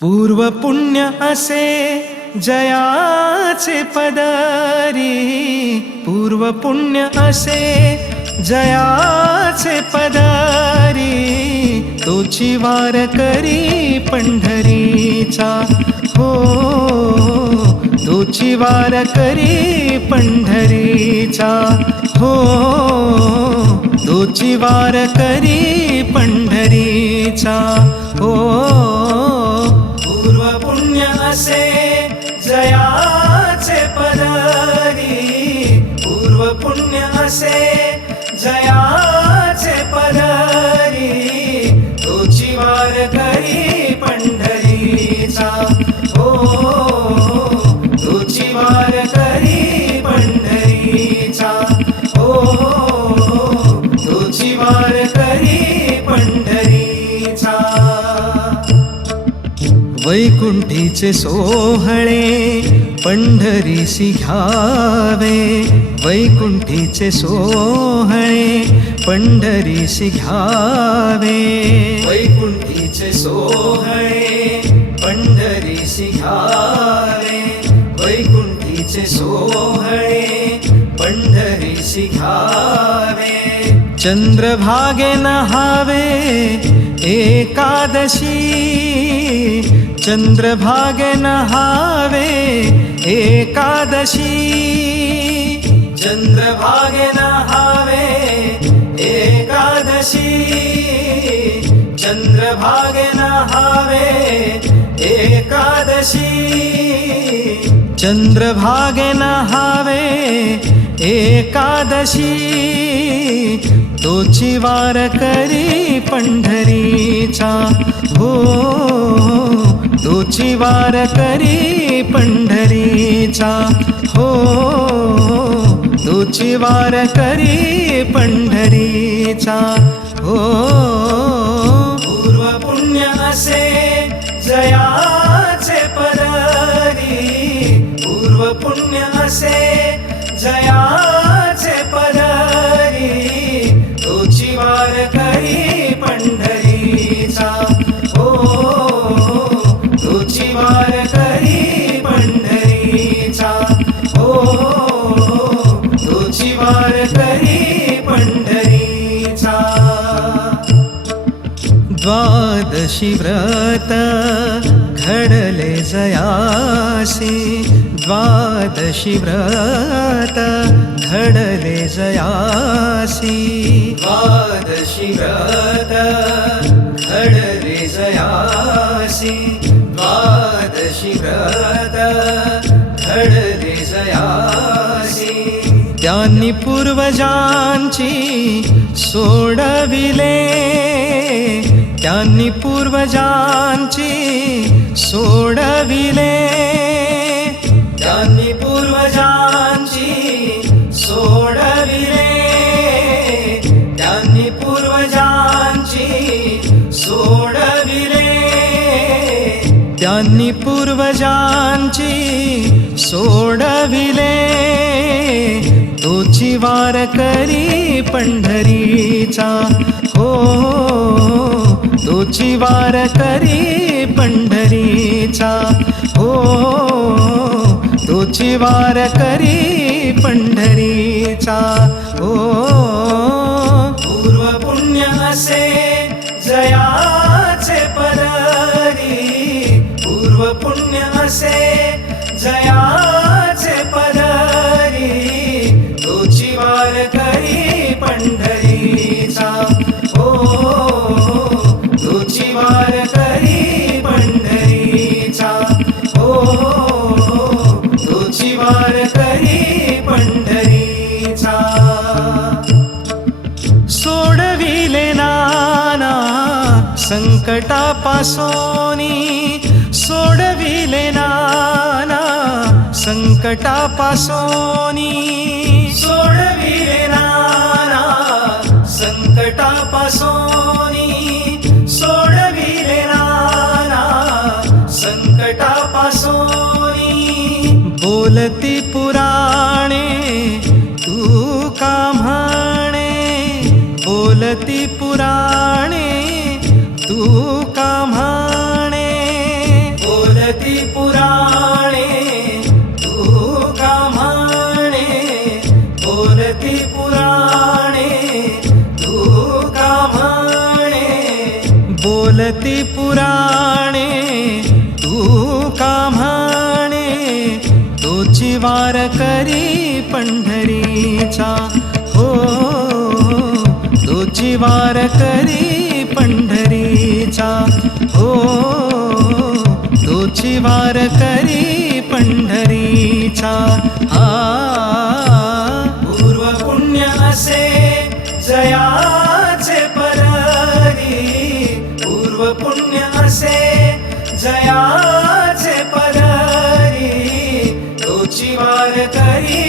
पूर्व पुण्य असे जयाचे पदरी पूर्व पुण्य असे जयाचे पदरी तोची वार करी पंढरीचा हो तोची वार करी पंढरीचा हो तोची वार करी पंढरीचा. पदरी पूर्व पुण्य असे जयाचे पदरी तुझी वार करी पंढरीचा. हो तुझी वार करी पंढरीचा. हो तुझी वार करी पंढरीचा. वैकुंठीचे सोहळे पंढरीसी घ्यावे वैकुंठीचे सोहळे पंढरीसी घ्यावे. वैकुंठीचे सोहळे पंढरीसी घ्यावे. वैकुंठीचे सोहळे पंढरीसी घ्यावे. चंद्रभागे नहावे एकादशी. चंद्रभागे नहा एकादशी। चंद्रभागे नहावे एकादशी। चंद्रभागे नहावे एकादशी। चंद्रभागे नहावे एकादशी। तोची वार करी पंढरीचा हो तोची वार करी पंढरीचा. हो तोची वार करी पंढरीचा. हो पूर्व पुण्य असे जयाचे पदरी. पूर्व पुण्य असे जया द्वादशी व्रत घडले जयासी। द्वादशी व्रत घडले जयासी। द्वादशी व्रत घडले जयासी। द्वादशी व्रत घडले जयासी। त्यांनी पूर्वजांची सोडविले। त्यांनी पूर्वजांची सोडविले. त्यांनी पूर्वजांची सोडविले. त्यांनी पूर्वजांची सोडविले. त्यांनी पूर्वजांची सोडविले. तोची वार करी पंढरीचा हो, हो तुमची वार करी पंढरीचा. हो तुझी वार करी पंढरीचा. हो पूर्व पुण्य असे जयाचे परारी पूर्व पुण्य असे जया सोडविले नाना. संकटापासोनी सोडविले नाना. संकटापासोनी सोडविले नाना. संकटापासोनी सोडविले नाना. संकटापासोनी बोलती पु बोलती पुराणे तू का म्हणे? तोची वार करी पंढरीचा. हो तोची वार करी पंढरीचा. हो तोची वार करी पंढरीचा. हा करी